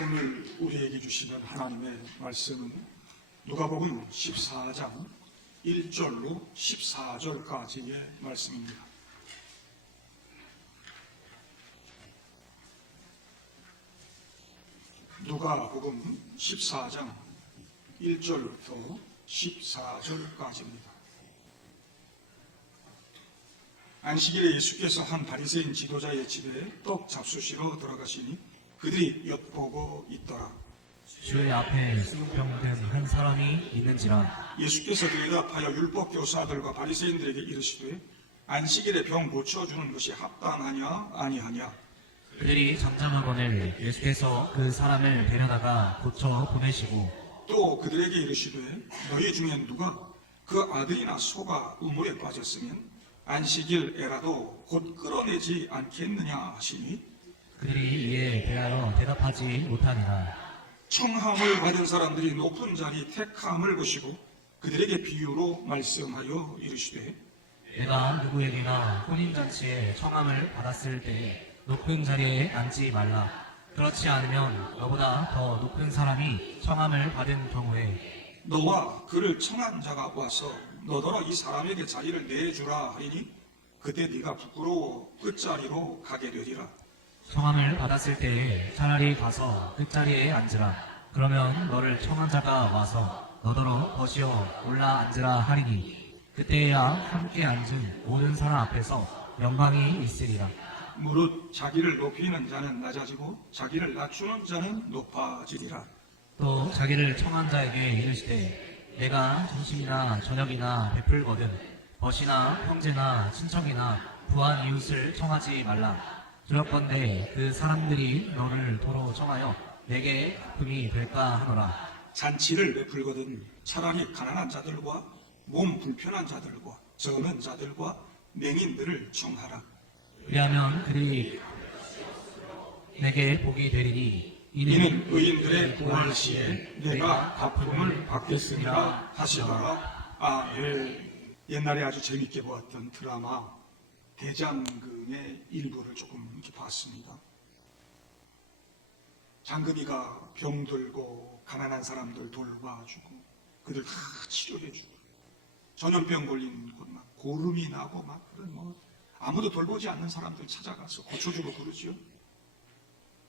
오늘 우리에게 주시는 하나님의 말씀은 누가복음 14장 1절로 14절까지의 말씀입니다. 누가복음 14장 1절부터 14절까지입니다. 안식일에 예수께서 한 바리새인 지도자의 집에 떡 잡수시러 들어가시니 그들이 엿보고 있더라. 주의 앞에 20병 든 한 사람이 있는지라. 예수께서 대답하여 율법 교사들과 바리새인들에게 이르시되 안식일에 병 고쳐주는 것이 합당하냐 아니하냐. 그들이 잠잠하거늘 예수께서 그 사람을 데려다가 고쳐 보내시고 또 그들에게 이르시되 너희 중에 누가 그 아들이나 소가 우물에 빠졌으면 안식일에라도 곧 끌어내지 않겠느냐 하시니 그들이 이에 대하여 대답하지 못하니라. 청함을 받은 사람들이 높은 자리 택함을 보시고 그들에게 비유로 말씀하여 이르시되 내가 누구에게나 혼인잔치에 청함을 받았을 때 높은 자리에 앉지 말라. 그렇지 않으면 너보다 더 높은 사람이 청함을 받은 경우에 너와 그를 청한 자가 와서 너더러 이 사람에게 자리를 내주라 하리니 그때 네가 부끄러워 끝자리로 가게 되리라. 청함을 받았을 때에 차라리 가서 끝자리에 앉으라. 그러면 너를 청한 자가 와서 너더러 거시어 올라 앉으라 하리니 그때야 함께 앉은 모든 사람 앞에서 영광이 있으리라. 무릇 자기를 높이는 자는 낮아지고 자기를 낮추는 자는 높아지리라. 또 자기를 청한 자에게 이르시되 내가 점심이나 저녁이나 베풀거든 벗이나 형제나 친척이나 부한 이웃을 청하지 말라. 그렇건대 그 사람들이 너를 도로 청하여 내게 갚음이 될까 하노라. 잔치를 베풀거든 차라리 가난한 자들과 몸 불편한 자들과 저는 자들과 맹인들을 청하라. 왜냐하면 그들이 내게 복이 되리니 이는 의인들의 부활 시에 내가 갚음을 받겠으리라 하시더라. 아멘. 옛날에 아주 재밌게 보았던 드라마 대장금의 일부를 조금 이렇게 봤습니다. 장금이가 병들고 가난한 사람들 돌봐주고 그들 다 치료해주고 전염병 걸린 곳 막 고름이 나고 막 그런 아무도 돌보지 않는 사람들 찾아가서 고쳐주고 그러지요.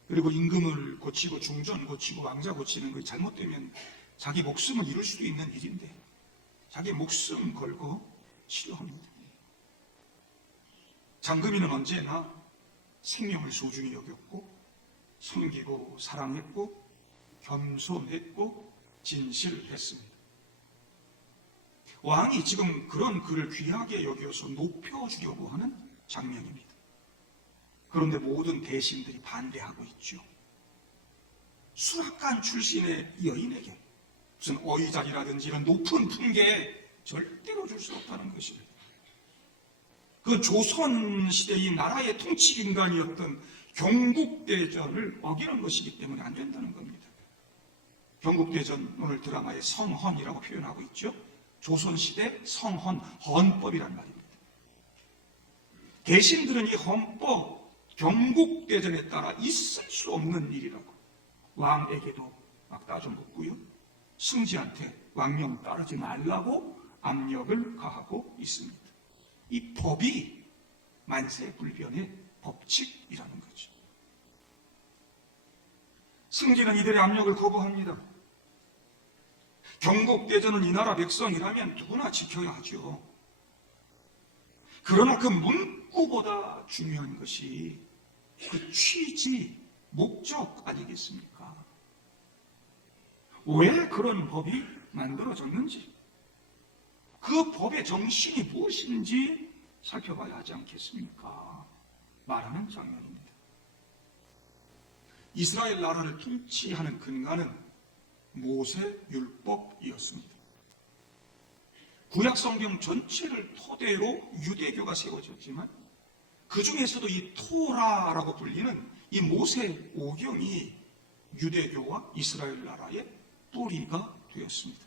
그리고 임금을 고치고 중전 고치고 왕자 고치는 거 잘못되면 자기 목숨을 잃을 수도 있는 일인데 자기 목숨 걸고 치료합니다. 장금이는 언제나 생명을 소중히 여겼고 섬기고 사랑했고 겸손했고 진실했습니다. 왕이 지금 그런 그를 귀하게 여겨서 높여주려고 하는 장면입니다. 그런데 모든 대신들이 반대하고 있죠. 수락관 출신의 여인에게 무슨 어이자리라든지 이런 높은 품계에 절대로 줄 수 없다는 것입니다. 그 조선시대의 나라의 통치기관이었던 경국대전을 어기는 것이기 때문에 안 된다는 겁니다. 경국대전 오늘 드라마의 성헌이라고 표현하고 있죠. 조선시대 성헌, 헌법이란 말입니다. 대신들은 이 헌법, 경국대전에 따라 있을 수 없는 일이라고 왕에게도 막 따져 묻고요. 승지한테 왕명 따르지 말라고 압력을 가하고 있습니다. 이 법이 만세불변의 법칙이라는 거죠. 승지는 이들의 압력을 거부합니다. 경국대전은 이 나라 백성이라면 누구나 지켜야 하죠. 그러나 그 문구보다 중요한 것이 그 취지, 목적 아니겠습니까? 왜 그런 법이 만들어졌는지 그 법의 정신이 무엇인지 살펴봐야 하지 않겠습니까? 말하는 장면입니다. 이스라엘 나라를 통치하는 근간은 모세 율법이었습니다. 구약 성경 전체를 토대로 유대교가 세워졌지만 그 중에서도 이 토라라고 불리는 이 모세 오경이 유대교와 이스라엘 나라의 뿌리가 되었습니다.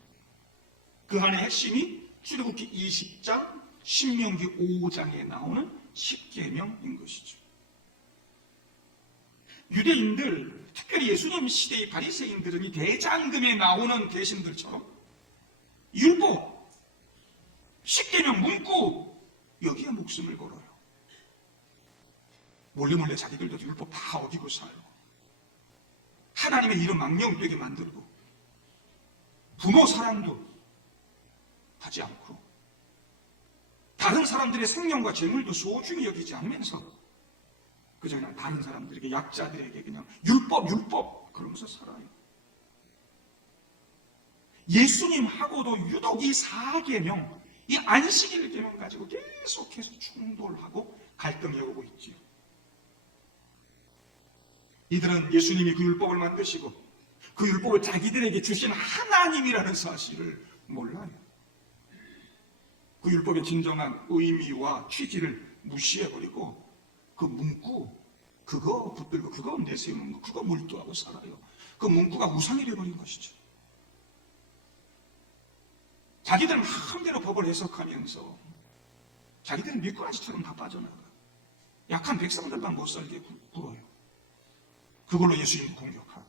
그 안의 핵심이 출애굽기 20장, 신명기 5장에 나오는 십계명인 것이죠. 유대인들, 특별히 예수님 시대의 바리새인들은 이 대장금에 나오는 대신들처럼 율법, 십계명, 문구 여기에 목숨을 걸어요. 몰래 자기들도 율법 다 어기고 살고 하나님의 이름 망령되게 만들고 부모 사랑도 하지 않고 다른 사람들의 생명과 재물도 소중히 여기지 않으면서 그저 그냥 다른 사람들에게, 약자들에게 그냥 율법 그러면서 살아요. 예수님하고도 유독 이 4계명, 이 안식일 계명 가지고 계속해서 충돌하고 갈등이 오고 있지요. 이들은 예수님이 그 율법을 만드시고 그 율법을 자기들에게 주신 하나님이라는 사실을 몰라요. 그 율법의 진정한 의미와 취지를 무시해버리고 그 문구, 그거 붙들고 그거 내세우는 거, 그거 몰두하고 살아요. 그 문구가 우상이 되어버린 것이죠. 자기들 마음대로 법을 해석하면서 자기들은 미꾸라지처럼 다 빠져나가. 약한 백성들만 못 살게 굴어요. 그걸로 예수님을 공격하고.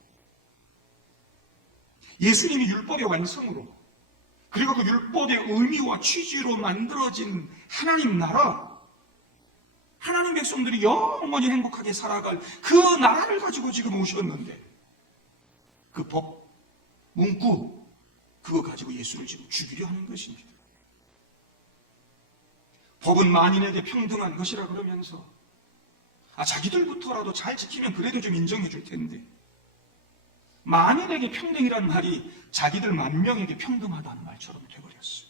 예수님이 율법의 완성으로, 그리고 그 율법의 의미와 취지로 만들어진 하나님 나라, 하나님 백성들이 영원히 행복하게 살아갈 그 나라를 가지고 지금 오셨는데 그 법, 문구 그거 가지고 예수를 지금 죽이려 하는 것입니다. 법은 만인에게 평등한 것이라 그러면서 자기들부터라도 잘 지키면 그래도 좀 인정해 줄 텐데 만인에게 평등이라는 말이 자기들 만명에게 평등하다는 말처럼 되어버렸어요.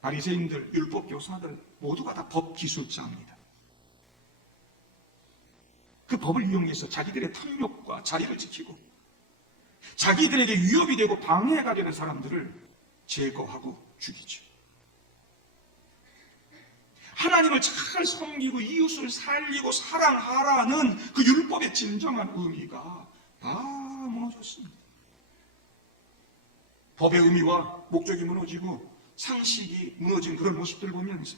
바리새인들, 율법 교사들 모두가 다 법 기술자입니다. 그 법을 이용해서 자기들의 탐욕과 자리를 지키고 자기들에게 위협이 되고 방해가 되는 사람들을 제거하고 죽이죠. 하나님을 잘 섬기고 이웃을 살리고 사랑하라는 그 율법의 진정한 의미가 다 무너졌습니다. 법의 의미와 목적이 무너지고 상식이 무너진 그런 모습들을 보면서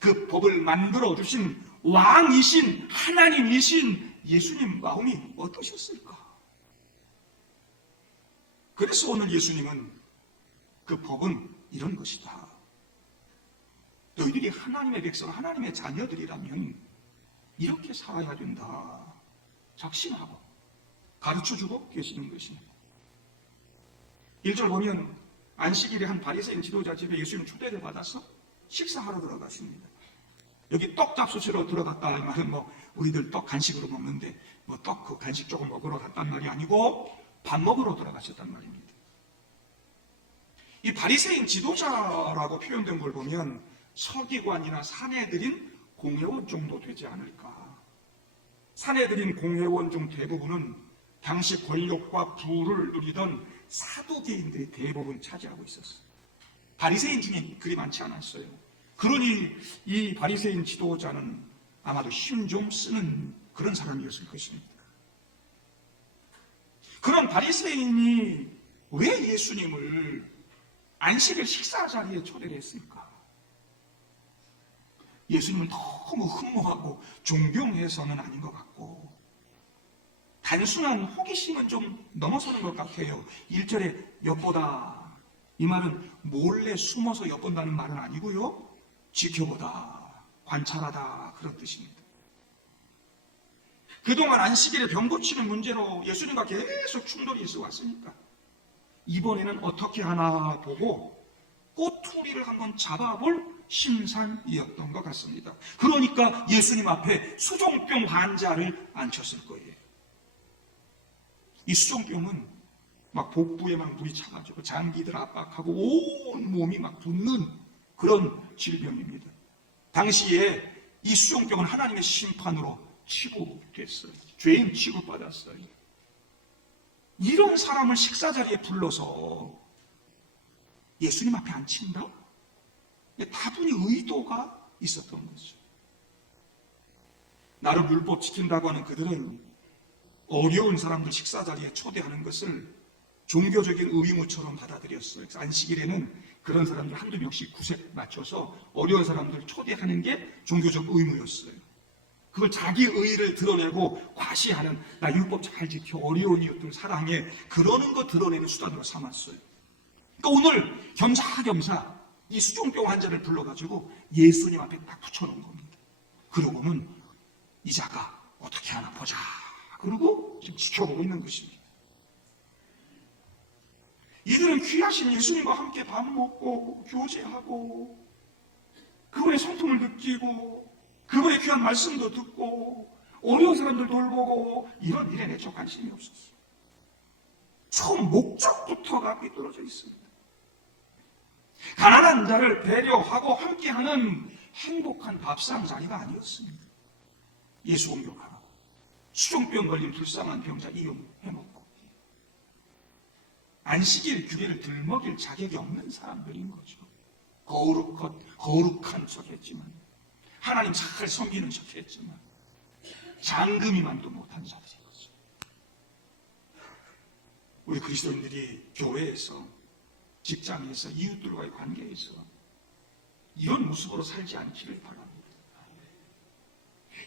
그 법을 만들어 주신 왕이신 하나님이신 예수님 마음이 어떠셨을까? 그래서 오늘 예수님은 그 법은 이런 것이다. 너희들이 하나님의 백성, 하나님의 자녀들이라면 이렇게 살아야 된다. 작심하고 가르쳐주고 계시는 것입니다. 1절 보면 안식일에 한 바리새인 지도자 집에 예수님 초대를 받아서 식사하러 들어가십니다. 여기 떡 잡수시러 들어갔다 할 말은 우리들 떡 간식으로 먹는데 떡 그 간식 조금 먹으러 갔단 말이 아니고 밥 먹으러 들어가셨단 말입니다. 이 바리새인 지도자라고 표현된 걸 보면 서기관이나 사내들인 공회원 정도 되지 않을까. 사내들인 공회원 중 대부분은 당시 권력과 부를 누리던 사두개인들이 대부분 차지하고 있었어요. 바리새인 중에 그리 많지 않았어요. 그러니 이 바리새인 지도자는 아마도 힘 좀 쓰는 그런 사람이었을 것입니다. 그런 바리새인이 왜 예수님을 안식일 식사 자리에 초대를 했을까? 예수님을 너무 흠모하고 존경해서는 아닌 것 같고 단순한 호기심은 좀 넘어서는 것 같아요. 1절에 엿보다, 이 말은 몰래 숨어서 엿본다는 말은 아니고요, 지켜보다, 관찰하다 그런 뜻입니다. 그동안 안식일에 병 고치는 문제로 예수님과 계속 충돌이 있어 왔으니까 이번에는 어떻게 하나 보고 꼬투리를 한번 잡아볼 심산이었던 것 같습니다. 그러니까 예수님 앞에 수종병 환자를 앉혔을 거예요. 이 수종병은 막 복부에 막 물이 차가지고 장기들 압박하고 온 몸이 막 붓는 그런 질병입니다. 당시에 이 수종병은 하나님의 심판으로 취급됐어요. 죄인 취급받았어요. 이런 사람을 식사 자리에 불러서 예수님 앞에 앉힌다? 다분히 의도가 있었던 거죠. 나름 율법 지킨다고 하는 그들은 어려운 사람들 식사 자리에 초대하는 것을 종교적인 의무처럼 받아들였어요. 그래서 안식일에는 그런 사람들 한두 명씩 구색 맞춰서 어려운 사람들 초대하는 게 종교적 의무였어요. 그걸 자기 의의를 드러내고 과시하는, 나 율법 잘 지켜, 어려운 이웃들 사랑해, 그러는 거 드러내는 수단으로 삼았어요. 그러니까 오늘 겸사겸사 이 수종병 환자를 불러가지고 예수님 앞에 딱 붙여놓은 겁니다. 그러고는 이 자가 어떻게 하나 보자. 그리고 지금 지켜보고 있는 것입니다. 이들은 귀하신 예수님과 함께 밥 먹고 교제하고 그분의 성품을 느끼고 그분의 귀한 말씀도 듣고 어려운 사람들 돌보고 이런 일에 내적 관심이 없었어요. 처음 목적부터가 삐뚤어져 있습니다. 가난한 자를 배려하고 함께하는 행복한 밥상 자리가 아니었습니다. 예수 공격하고 수종병 걸린 불쌍한 병자 이용해먹고 안식일 규례를 들먹일 자격이 없는 사람들인 거죠. 거룩한 척했지만 하나님 잘 섬기는 척했지만 장금이만도 못한 자들인 거죠. 우리 그리스도인들이 교회에서, 직장에서, 이웃들과의 관계에서 이런 모습으로 살지 않기를 바랍니다.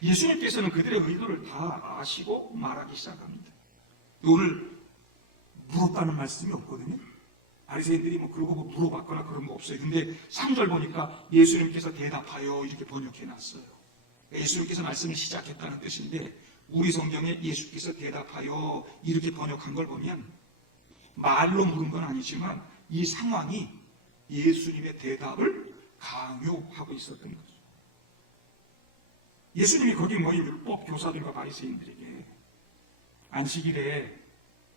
예수님께서는 그들의 의도를 다 아시고 말하기 시작합니다. 오늘 물었다는 말씀이 없거든요. 바리새인들이 그러고 물어봤거나 그런 거 없어요. 근데 3절 보니까 예수님께서 대답하여 이렇게 번역해놨어요. 예수님께서 말씀을 시작했다는 뜻인데 우리 성경에 예수께서 대답하여 이렇게 번역한 걸 보면 말로 물은 건 아니지만 이 상황이 예수님의 대답을 강요하고 있었던 거죠. 예수님이 거기 모인 율법 교사들과 바리새인들에게 안식일에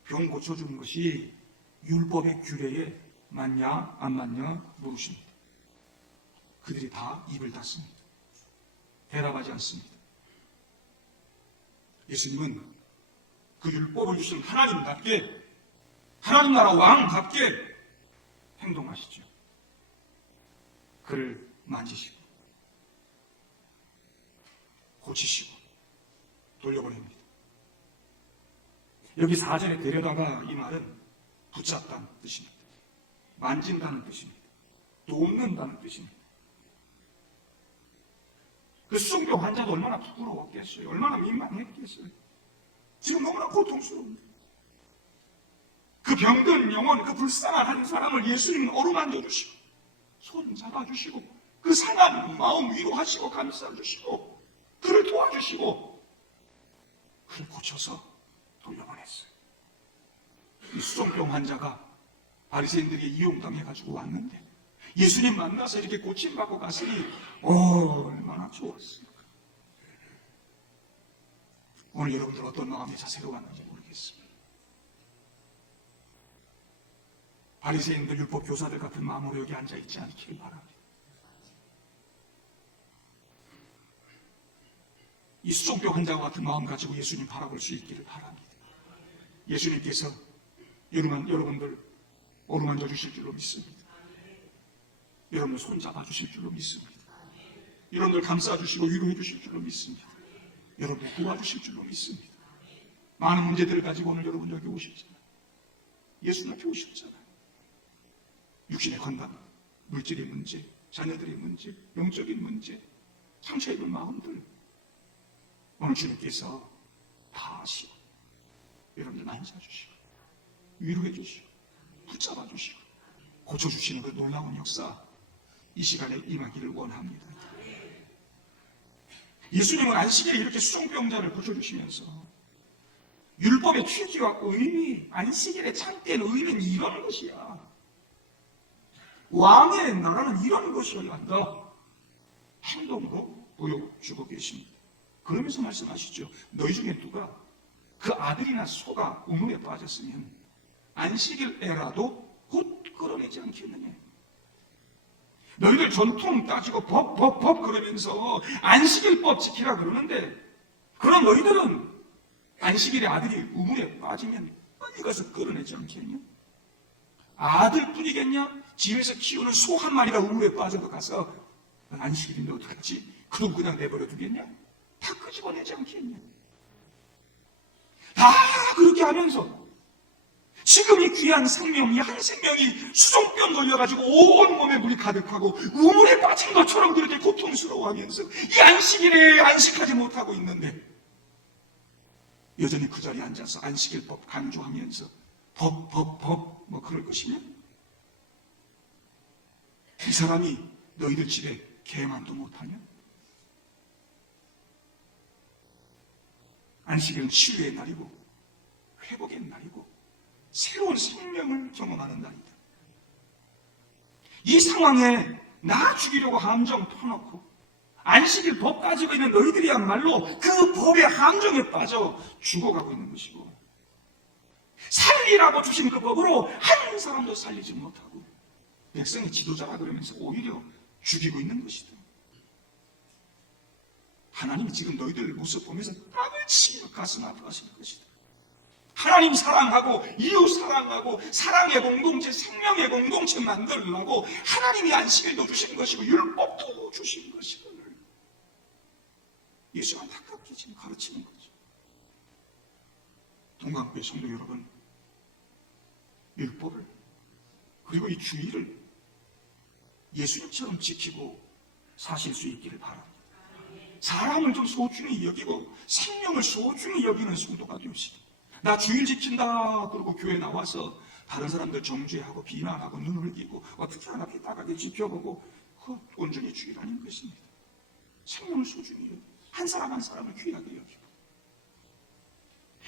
병 고쳐주는 것이 율법의 규례에 맞냐 안 맞냐 물으십니다. 그들이 다 입을 닫습니다. 대답하지 않습니다. 예수님은 그 율법을 주신 하나님답게, 하나님 나라 왕답게 행동하시죠. 그를 만지시고 고치시고 돌려보냅니다. 여기 4절에 데려다가 이 말은 붙잡다는 뜻입니다. 만진다는 뜻입니다. 돕는다는 뜻입니다. 그 수종병 환자도 얼마나 부끄러웠겠어요. 얼마나 민망했겠어요. 지금 너무나 고통스러운데 그 병든 영혼, 그 불쌍한 한 사람을 예수님은 어루만져 주시고 손 잡아주시고 그 상한 마음 위로하시고 감싸주시고 그를 도와주시고 그를 고쳐서 돌려보냈어요. 이 수종병 환자가 바리새인들에게 이용당해가지고 왔는데 예수님 만나서 이렇게 고침받고 갔으니 얼마나 좋았습니까? 오늘 여러분들 어떤 마음의 자세로 왔는지 모르겠습니다. 바리새인들, 율법 교사들 같은 마음으로 여기 앉아있지 않기를 바랍니다. 이 수종병 환자와 같은 마음 가지고 예수님 바라볼 수 있기를 바랍니다. 예수님께서 여러분들 어루만져 주실 줄로 믿습니다. 여러분들 손잡아 주실 줄로 믿습니다. 여러분들 감싸 주시고 위로해 주실 줄로 믿습니다. 여러분들 도와주실 줄로 믿습니다. 많은 문제들을 가지고 오늘 여러분 여기 오셨잖아요. 예수님 앞에 오셨잖아요. 육신의 건강, 물질의 문제, 자녀들의 문제, 영적인 문제, 상처 입은 마음들 오늘 주님께서 다 아시고 여러분들 만져주시고 위로해 주시고 붙잡아 주시고 고쳐주시는 그 놀라운 역사 이 시간에 임하기를 원합니다. 예수님은 안식일에 이렇게 수종병자를 고쳐주시면서 율법의 취지와 의미, 안식일의 참된 의미는 이런 것이야. 왕의 나라는 이런 것이어야 한다. 행동으로 보여주고 계십니다. 그러면서 말씀하시죠. 너희 중에 누가 그 아들이나 소가 우물에 빠졌으면 안식일에라도 곧 끌어내지 않겠느냐. 너희들 전통 따지고 법 그러면서 안식일법 지키라 그러는데 그럼 너희들은 안식일에 아들이 우물에 빠지면 빨리 가서 끌어내지 않겠냐? 아들뿐이겠냐? 집에서 키우는 소 한 마리가 우물에 빠져도 가서 안식일인데 어떡하지? 그럼 그냥 내버려 두겠냐? 다 끄집어내지 않겠냐? 다 그렇게 하면서 지금 이 귀한 생명이, 한 생명이 수종병 걸려가지고 온 몸에 물이 가득하고 우물에 빠진 것처럼 그렇게 고통스러워하면서 이 안식일에 안식하지 못하고 있는데 여전히 그 자리에 앉아서 안식일법 강조하면서 법 뭐 그럴 것이면 이 사람이 너희들 집에 개만도 못하냐? 안식일은 치유의 날이고 회복의 날이고 새로운 생명을 경험하는 날이다. 이 상황에 나 죽이려고 함정 터놓고 안식일 법 가지고 있는 너희들이야말로 그 법의 함정에 빠져 죽어가고 있는 것이고 살리라고 주신 그 법으로 한 사람도 살리지 못하고 백성의 지도자라 그러면서 오히려 죽이고 있는 것이다. 하나님이 지금 너희들 모습 보면서 땀을 치며 가슴 아파하실 것이다. 하나님 사랑하고 이웃 사랑하고 사랑의 공동체, 생명의 공동체 만들려고 하나님이 안식일도 주신 것이고 율법도 주신 것이거늘 예수 안타깝게 지금 가르치는 거죠. 동방교회 성도 여러분, 율법을 그리고 이 주의를 예수님처럼 지키고 사실 수 있기를 바랍니다. 사람을 좀 소중히 여기고 생명을 소중히 여기는 성도가 되시기. 나 주일 지킨다 그러고 교회 나와서 다른 사람들 정죄하고 비난하고 눈을 흘기고 어떻게 하나 삐딱하게 지켜보고 그 온전히 주일 아닌 것입니다. 생명을 소중히 여기고 한 사람 한 사람을 귀하게 여기고.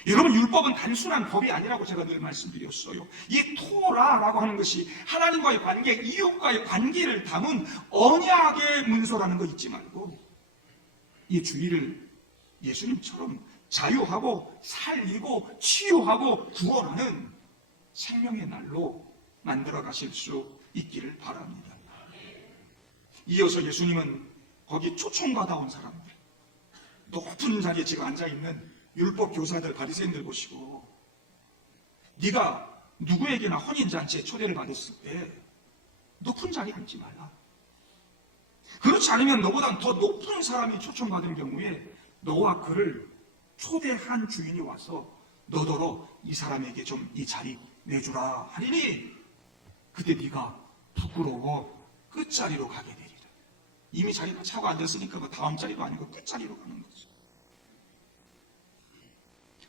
여러분, 율법은 단순한 법이 아니라고 제가 늘 말씀드렸어요. 이 토라라고 하는 것이 하나님과의 관계, 이웃과의 관계를 담은 언약의 문서라는 거 잊지 말고 이 주일을 예수님처럼 자유하고 살리고 치유하고 구원하는 생명의 날로 만들어 가실 수 있기를 바랍니다. 이어서 예수님은 거기 초청받아 온 사람들, 높은 자리에 지금 앉아있는 율법 교사들, 바리새인들 보시고 네가 누구에게나 혼인잔치에 초대를 받았을 때 높은 자리에 앉지 말라. 그렇지 않으면 너보다 더 높은 사람이 초청받은 경우에 너와 그를 초대한 주인이 와서 너더러 이 사람에게 좀 이 자리 내주라 하리니 그때 네가 부끄러워 끝자리로 가게 되리라. 이미 자리가 차고 앉았으니까 그 다음 자리도 아니고 끝자리로 가는 거죠.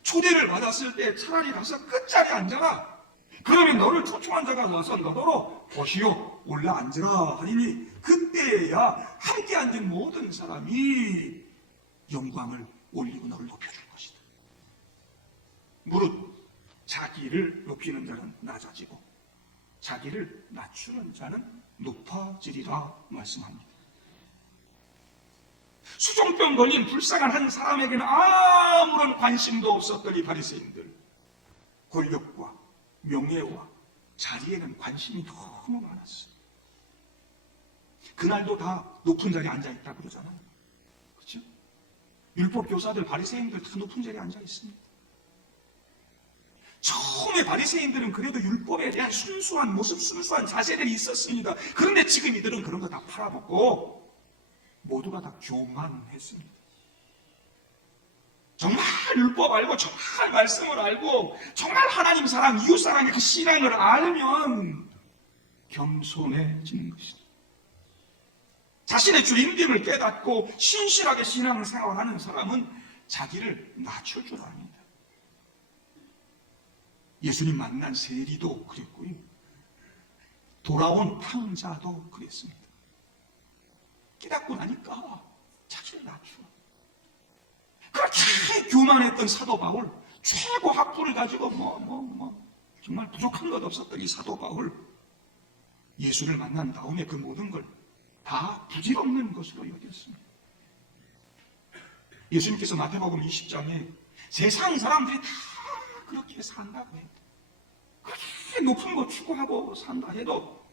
초대를 받았을 때 차라리 가서 끝자리에 앉아라. 그러면 너를 초청한 자가 와서 너더러 보시오 올라 앉으라 하리니 그때야 함께 앉은 모든 사람이 영광을 올리고 너를 높여줄 것이다. 무릇 자기를 높이는 자는 낮아지고 자기를 낮추는 자는 높아지리라 말씀합니다. 수종병 걸린 불쌍한 한 사람에게는 아무런 관심도 없었던 이 바리새인들, 권력과 명예와 자리에는 관심이 너무 많았어요. 그날도 다 높은 자리에 앉아있다 그러잖아요. 그렇죠? 율법 교사들, 바리새인들 다 높은 자리에 앉아있습니다. 처음에 바리새인들은 그래도 율법에 대한 순수한 모습, 순수한 자세들이 있었습니다. 그런데 지금 이들은 그런 거 다 팔아먹고 모두가 다 교만했습니다. 정말 율법 알고 정말 말씀을 알고 정말 하나님 사랑, 이웃 사랑의 그 신앙을 알면 겸손해지는 것이다. 자신의 주인됨을 깨닫고 신실하게 신앙생활을 하는 사람은 자기를 낮출 줄 압니다. 예수님 만난 세리도 그랬고요. 돌아온 탕자도 그랬습니다. 깨닫고 나니까 자기를 낮춰. 그렇게 교만했던 사도 바울, 최고 학부를 가지고 정말 부족한 것 없었던 이 사도 바울, 예수를 만난 다음에 그 모든 걸 다 부질없는 것으로 여겼습니다. 예수님께서 마태복음 20장에 세상 사람들이 다 그렇게 산다고 해도, 그렇게 높은 거 추구하고 산다 해도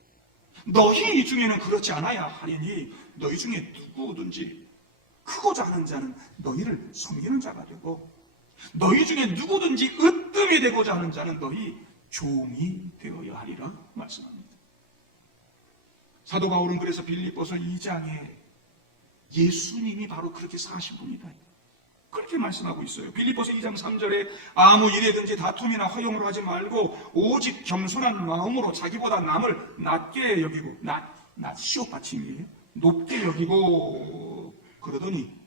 너희 중에는 그렇지 않아야 하리니 너희 중에 누구든지 크고자 하는 자는 너희를 섬기는 자가 되고 너희 중에 누구든지 으뜸이 되고자 하는 자는 너희 종이 되어야 하리라 말씀합니다. 사도 바울은 그래서 빌립보서 2장에 예수님이 바로 그렇게 사신 분이다. 그렇게 말씀하고 있어요. 빌립보서 2장 3절에 아무 일에든지 다툼이나 허용을 하지 말고 오직 겸손한 마음으로 자기보다 남을 낮게 여기고, 시옷 받침이에요. 높게 여기고 그러더니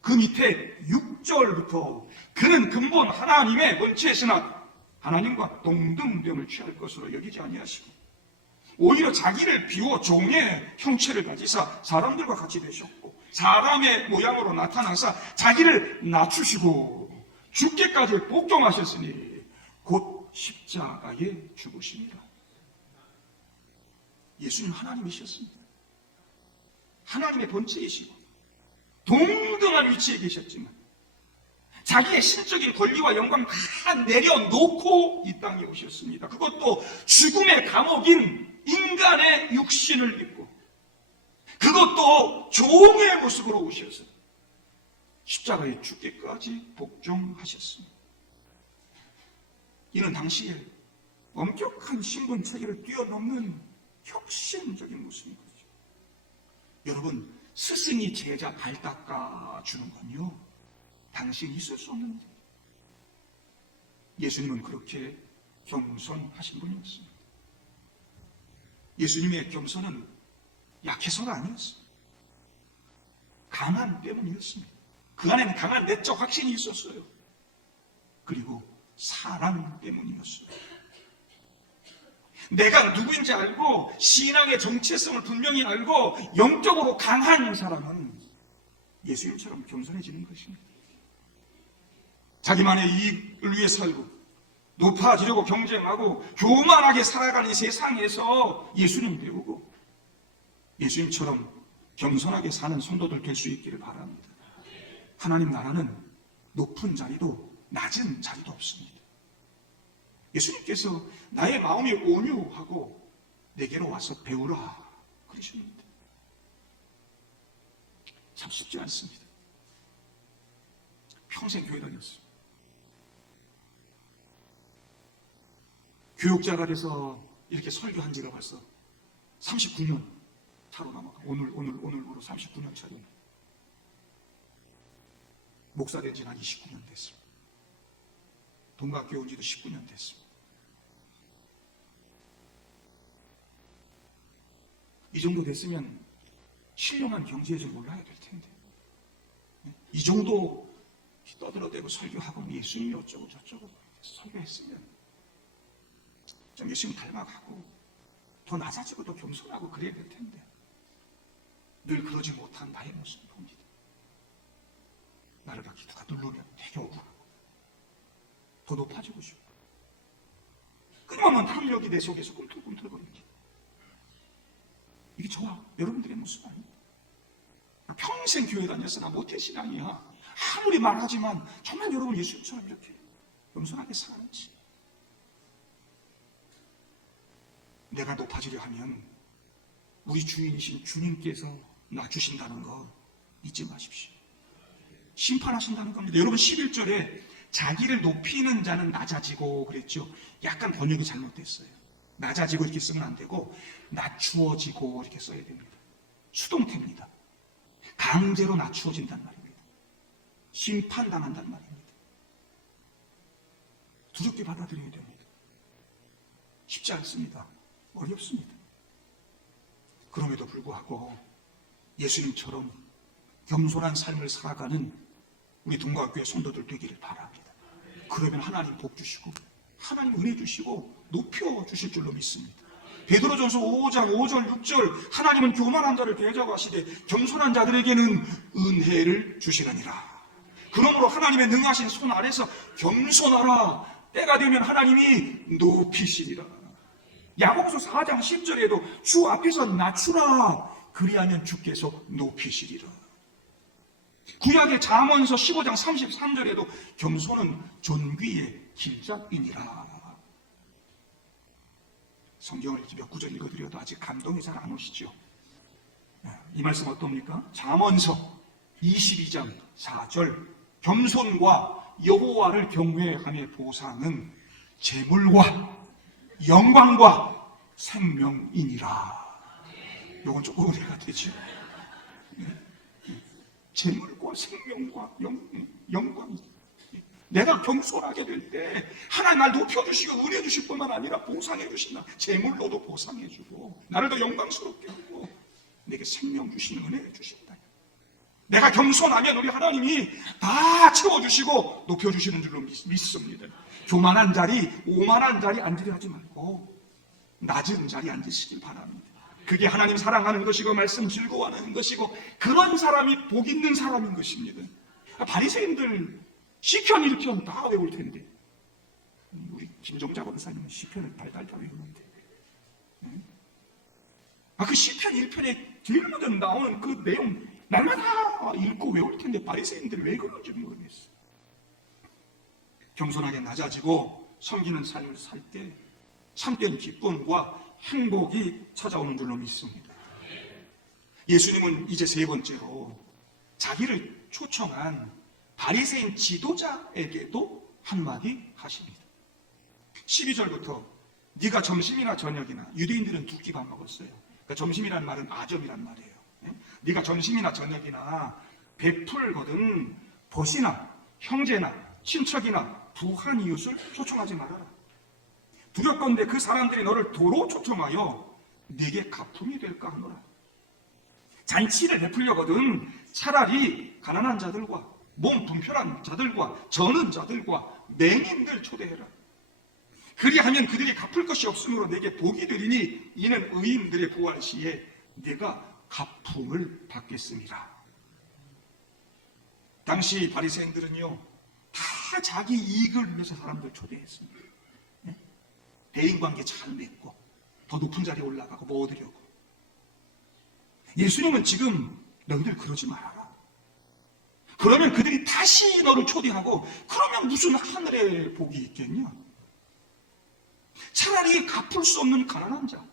그 밑에 6절부터 그는 근본 하나님의 원치에 서나 하나님과 동등됨을 취할 것으로 여기지 아니하시고 오히려 자기를 비워 종의 형체를 가지사 사람들과 같이 되셨고 사람의 모양으로 나타나사 자기를 낮추시고 죽기까지 복종하셨으니 곧 십자가에 죽으십니다. 예수님 하나님이셨습니다. 하나님의 본체이시고 동등한 위치에 계셨지만 자기의 신적인 권리와 영광 다 내려놓고 이 땅에 오셨습니다. 그것도 죽음의 감옥인 인간의 육신을 입고 그것도 종의 모습으로 오셔서 십자가에 죽기까지 복종하셨습니다. 이는 당시에 엄격한 신분 체계를 뛰어넘는 혁신적인 모습인 거죠. 여러분, 스승이 제자 발 닦아주는 건요, 당신이 있을 수 없는 일이에요. 예수님은 그렇게 겸손하신 분이었습니다. 예수님의 겸손은 약해서가 아니었어요. 강한 때문이었습니다. 그 안에는 강한 내적 확신이 있었어요. 그리고 사랑 때문이었어요. 내가 누구인지 알고 신앙의 정체성을 분명히 알고 영적으로 강한 사람은 예수님처럼 겸손해지는 것입니다. 자기만의 이익을 위해 살고 높아지려고 경쟁하고 교만하게 살아가는 세상에서 예수님 배우고 예수님처럼 겸손하게 사는 성도들 될 수 있기를 바랍니다. 하나님 나라는 높은 자리도 낮은 자리도 없습니다. 예수님께서 나의 마음이 온유하고 내게로 와서 배우라 그러십니다. 참 쉽지 않습니다. 평생 교회 다녔어요. 교육자가 돼서 이렇게 설교한 지가 벌써 39년 차로 남아가 오늘로 39년 차로 목사 된 지는 한 29년 됐습니다. 동갑교회 온 지도 19년 됐습니다. 이 정도 됐으면 신령한 경지에 좀 올라야 될 텐데 이 정도 떠들어대고 설교하고 예수님이 어쩌고 저쩌고 설교했으면 좀 예수님 닮아가고 더 낮아지고 더 겸손하고 그래야 될 텐데 늘 그러지 못한 나의 모습을 봅니다. 나를 다 기도가 누르면 되게 억울하고 더 높아지고 싶고 끊임없는 탐욕이 내 속에서 꿈틀꿈틀거립니다. 이게 저와 여러분들의 모습 아닙니다. 평생 교회 다녀서 나 모태신앙이야. 아무리 말하지만 정말 여러분 예수님처럼 이렇게 겸손하게 사는지. 내가 높아지려 하면 우리 주인이신 주님께서 낮추신다는 거 잊지 마십시오. 심판하신다는 겁니다. 여러분 11절에 자기를 높이는 자는 낮아지고 그랬죠. 약간 번역이 잘못됐어요. 낮아지고 이렇게 쓰면 안 되고 낮추어지고 이렇게 써야 됩니다. 수동태입니다. 강제로 낮추어진단 말입니다. 심판당한단 말입니다. 두렵게 받아들여야 됩니다. 쉽지 않습니다. 어렵습니다. 그럼에도 불구하고 예수님처럼 겸손한 삶을 살아가는 우리 동과교회 성도들 되기를 바랍니다. 그러면 하나님 복 주시고 하나님 은혜 주시고 높여 주실 줄로 믿습니다. 베드로전서 5장 5절 6절 하나님은 교만한 자를 대적하고 하시되 겸손한 자들에게는 은혜를 주시느니라. 그러므로 하나님의 능하신 손 아래서 겸손하라. 때가 되면 하나님이 높이시리라. 야고보서 4장 10절에도 주 앞에서 낮추라. 그리하면 주께서 높이시리라. 구약의 잠언서 15장 33절에도 겸손은 존귀의 길잡이니라. 성경을 이렇게 몇 구절 읽어드려도 아직 감동이 잘 안 오시죠? 이 말씀 어떻습니까? 잠언서 22장 4절 겸손과 여호와를 경외함의 보상은 재물과 영광과 생명이니라. 요건 조금 은혜가 되죠. 재물과 생명과 영광. 영광이죠. 내가 겸손하게 될 때 하나님 날 높여주시고 은혜 주실 뿐만 아니라 보상해 주신다. 재물로도 보상해 주고 나를 더 영광스럽게 하고 내게 생명 주시는 은혜 주신다. 내가 겸손하면 우리 하나님이 다 채워주시고 높여주시는 줄로 믿습니다. 교만한 자리, 오만한 자리 앉으려 하지 말고 낮은 자리 앉으시길 바랍니다. 그게 하나님 사랑하는 것이고 말씀 즐거워하는 것이고 그런 사람이 복 있는 사람인 것입니다. 바리새인들 시편 1편 다 외울 텐데 우리 김종자 권사님은 시편을 달달 다 외우는데 그 시편 1편에 제일 먼저 나오는 그 내용 날마다 읽고 외울 텐데 바리새인들이 왜 그런지 모르겠어요. 겸손하게 낮아지고 섬기는 삶을 살 때 참된 기쁨과 행복이 찾아오는 줄로 믿습니다. 예수님은 이제 세 번째로 자기를 초청한 바리새인 지도자에게도 한마디 하십니다. 12절부터 네가 점심이나 저녁이나 유대인들은 두 끼 밥 먹었어요. 그러니까 점심이라는 말은 아점이란 말이에요. 네가 점심이나 저녁이나 베풀거든 벗이나 형제나 친척이나 부한 이웃을 초청하지 말아라. 두렵건대 그 사람들이 너를 도로 초청하여 네게 가품이 될까 하노라. 잔치를 베풀려거든 차라리 가난한 자들과 몸 분편한 자들과 저는 자들과 맹인들 초대해라. 그리하면 그들이 갚을 것이 없으므로 내게 복이 되리니 이는 의인들의 부활 시에 내가 가품을 받겠습니다. 당시 바리새인들은요 다 자기 이익을 위해서 사람들 초대했습니다. 대인관계 잘 맺고 더 높은 자리에 올라가고 뭐 얻으려고. 예수님은 지금 너희들 그러지 말아라. 그러면 그들이 다시 너를 초대하고 그러면 무슨 하늘의 복이 있겠냐. 차라리 갚을 수 없는 가난한 자,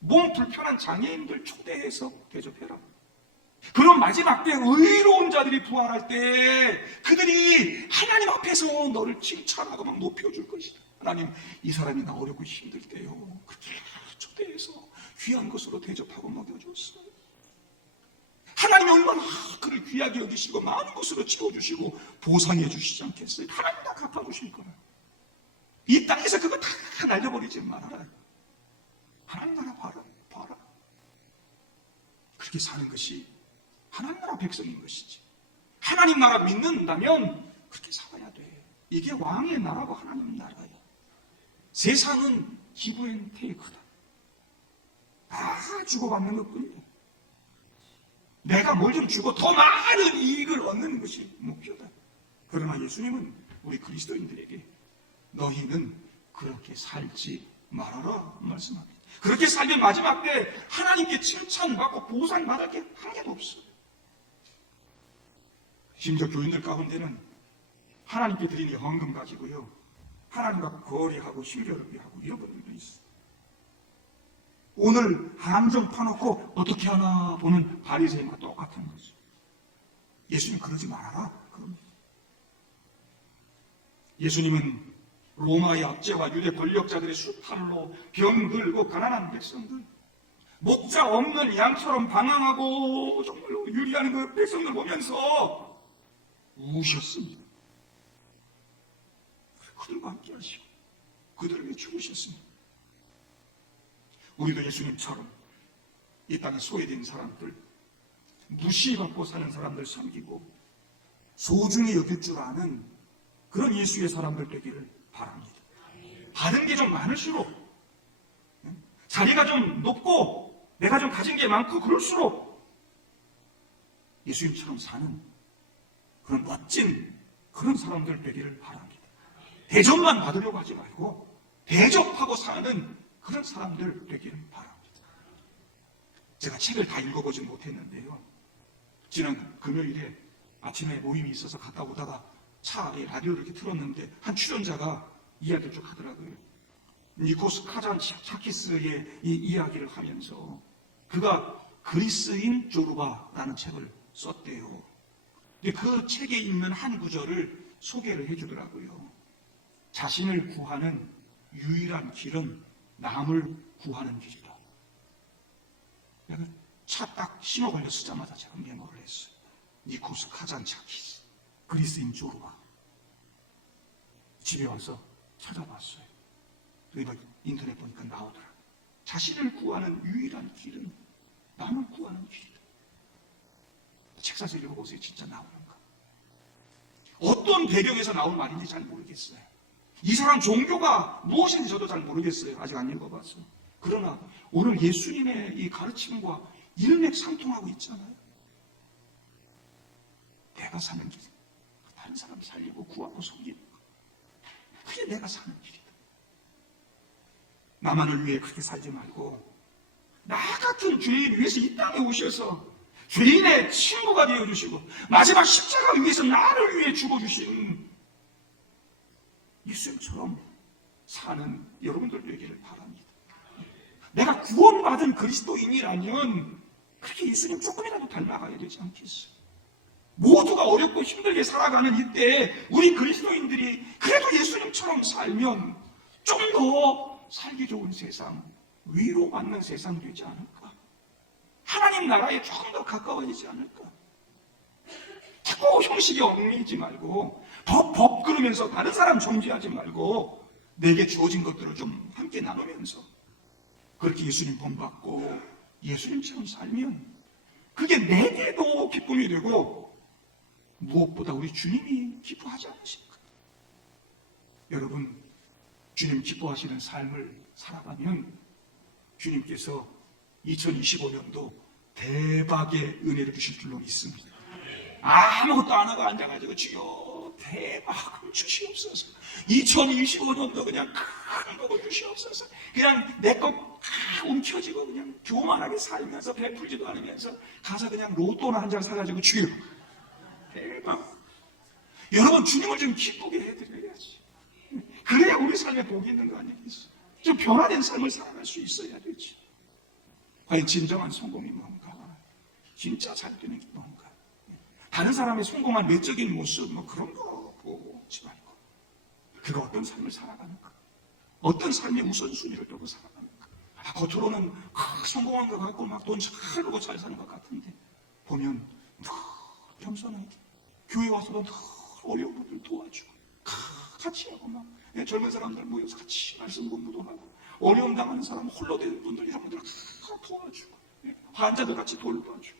몸 불편한 장애인들 초대해서 대접해라. 그럼 마지막 때 의로운 자들이 부활할 때 그들이 하나님 앞에서 너를 칭찬하고 막 높여줄 것이다. 하나님, 이 사람이 나 어렵고 힘들 때요 그렇게 초대해서 귀한 것으로 대접하고 먹여줬어. 하나님이 얼마나 그를 귀하게 여기시고 많은 것으로 채워주시고 보상해 주시지 않겠어요? 하나님 다 갚아주실 거라. 이 땅에서 그거 다 날려버리지 말아라. 하나님 나라 봐라. 그렇게 사는 것이 하나님 나라 백성인 것이지. 하나님 나라 믿는다면 그렇게 살아야 돼. 이게 왕의 나라고 하나님 나라야. 세상은 기브 앤 테이크다. 다 주고받는 것뿐이야. 내가 뭘 좀 주고 더 많은 이익을 얻는 것이 목표다. 그러나 예수님은 우리 그리스도인들에게 너희는 그렇게 살지 말아라 말씀합니다. 그렇게 살면 마지막 때 하나님께 칭찬받고 보상받을 게 한 개도 없어. 심지어 교인들 가운데는 하나님께 드리는 헌금 가지고요 하나님과 거래하고 힘겨루게 하고 이런 분들도 있어. 오늘 함정 파놓고 어떻게 하나 보는 바리새인과 똑같은 거죠. 예수님 그러지 말아라. 예수님은 로마의 압제와 유대 권력자들의 수탈로 병들고 가난한 백성들, 목자 없는 양처럼 방황하고 정말로 유리하는 그 백성들 보면서 우셨습니다. 그들과 함께 하시고 그들을 위해 죽으셨습니다. 우리도 예수님처럼 이 땅에 소외된 사람들, 무시받고 사는 사람들 섬기고 소중히 여길 줄 아는 그런 예수의 사람들 되기를 바랍니다. 받은 게 좀 많을수록, 자리가 좀 높고 내가 좀 가진 게 많고 그럴수록 예수님처럼 사는 그런 멋진 그런 사람들 되기를 바랍니다. 대접만 받으려고 하지 말고 대접하고 사는 그런 사람들 되기를 바랍니다. 제가 책을 다 읽어보지 못했는데요, 지난 금요일에 아침에 모임이 있어서 갔다 오다가 차에 라디오를 이렇게 틀었는데 한 출연자가 이야기를 쭉 하더라고요. 니코스 카잔차키스의 이 이야기를 하면서 그가 그리스인 조르바라는 책을 썼대요. 근데 그 책에 있는 한 구절을 소개를 해주더라고요. 자신을 구하는 유일한 길은 남을 구하는 길이다. 내가 차 딱 신호 걸려 쓰자마자 제가 메모를 했어요. 니코스 카잔차키스. 그리스인 조르가 집에 와서 찾아봤어요. 그리고 인터넷 보니까 나오더라. 자신을 구하는 유일한 길은 남을 구하는 길이다. 책 사서 읽어보세요. 진짜 나오는가? 어떤 배경에서 나온 말인지 잘 모르겠어요. 이 사람 종교가 무엇인지 저도 잘 모르겠어요. 아직 안 읽어봤어요. 그러나 오늘 예수님의 이 가르침과 일맥상통하고 있잖아요. 내가 사는 길, 다른 사람 살리고 구하고 섬기는 거, 그게 내가 사는 길이다. 나만을 위해 그렇게 살지 말고 나 같은 죄인 위해서 이 땅에 오셔서 죄인의 친구가 되어주시고 마지막 십자가 위에서 나를 위해 죽어주신 예수님처럼 사는 여러분들 되기를 바랍니다. 내가 구원받은 그리스도인이라면 그렇게 예수님 조금이라도 닮아가야 되지 않겠어요? 모두가 어렵고 힘들게 살아가는 이때에 우리 그리스도인들이 그래도 예수님처럼 살면 좀 더 살기 좋은 세상, 위로받는 세상 되지 않을까? 하나님 나라에 조금 더 가까워지지 않을까? 자꾸 형식에 얽매이지 말고 법 그러면서 다른 사람 정죄하지 말고 내게 주어진 것들을 좀 함께 나누면서 그렇게 예수님 본받고 예수님처럼 살면 그게 내게도 기쁨이 되고 무엇보다 우리 주님이 기뻐하지 않으실까? 여러분, 주님 기뻐하시는 삶을 살아가면 주님께서 2025년도 대박의 은혜를 주실 줄로 믿습니다. 아무것도 안 하고 앉아가지고 주여 대박을 주시옵소서. 2025년도 그냥 큰 복을 주시옵소서. 그냥 내거 움켜쥐고 그냥 교만하게 살면서 베풀지도 않으면서 가서 그냥 로또나 한 장 사가지고 주여 대박. 여러분, 주님을 좀 기쁘게 해드려야지. 그래야 우리 삶에 복이 있는 거 아니겠어? 좀 변화된 삶을 살아갈 수 있어야 되지. 과연 진정한 성공이 뭔가? 진짜 잘 되는 게 뭔가? 다른 사람의 성공한 외적인 모습 뭐 그런 거 보지 말고 그가 어떤 삶을 살아가는가? 어떤 삶의 우선순위를 두고 살아가는가? 겉으로는 성공한 것 같고 막 돈 잘 벌고 잘 사는 것 같은데 보면 늘 겸손하게 교회 와서도 늘 어려운 분들 도와주고 같이 하고 막 젊은 사람들 모여서 같이 말씀 공부도 하고 어려움 당하는 사람 홀로 되는 분들 이런 분들 다 도와주고 환자들 같이 돌봐주고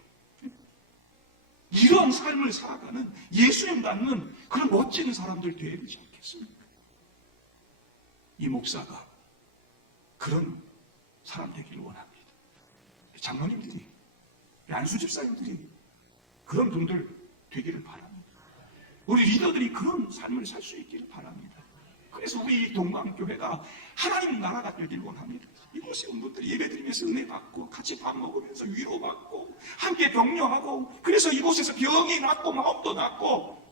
이런 삶을 살아가는 예수님 닮는 그런 멋진 사람들 되어야 되지 않겠습니까? 이 목사가 그런 사람 되기를 원합니다. 장로님들이 안수 집사님들이 그런 분들 되기를 바랍니다. 우리 리더들이 그런 삶을 살 수 있기를 바랍니다. 그래서 우리 동방교회가 하나님 나라가 되길 원합니다. 이곳에 온 분들이 예배드리면서 은혜 받고 같이 밥 먹으면서 위로받고 함께 격려하고 그래서 이곳에서 병이 낫고 마음도 낫고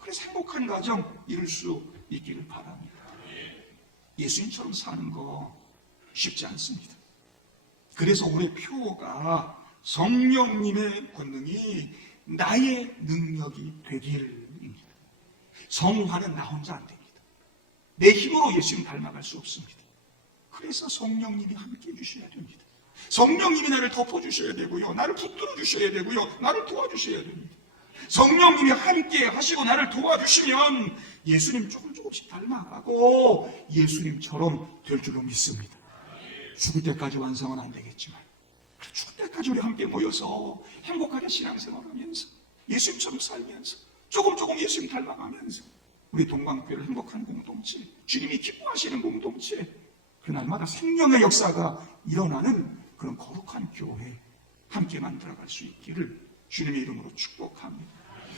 그래서 행복한 가정 이룰 수 있기를 바랍니다. 예수님처럼 사는 거 쉽지 않습니다. 그래서 올해 표가 성령님의 권능이 나의 능력이 되길입니다. 성화는 나 혼자 안 됩니다. 내 힘으로 예수님 닮아갈 수 없습니다. 그래서 성령님이 함께 해주셔야 됩니다. 성령님이 나를 덮어주셔야 되고요. 나를 붙들어 주셔야 되고요. 나를 도와주셔야 됩니다. 성령님이 함께 하시고 나를 도와주시면 예수님 조금씩 닮아가고 예수님처럼 될 줄로 믿습니다. 죽을 때까지 완성은 안 되겠지만 죽을 때까지 우리 함께 모여서 행복하게 신앙생활하면서 예수님처럼 살면서 조금 예수님 닮아가면서 우리 동방교회를 행복한 공동체, 주님이 기뻐하시는 공동체, 그 날마다 생명의 역사가 일어나는 그런 거룩한 교회 함께 만들어갈 수 있기를 주님의 이름으로 축복합니다.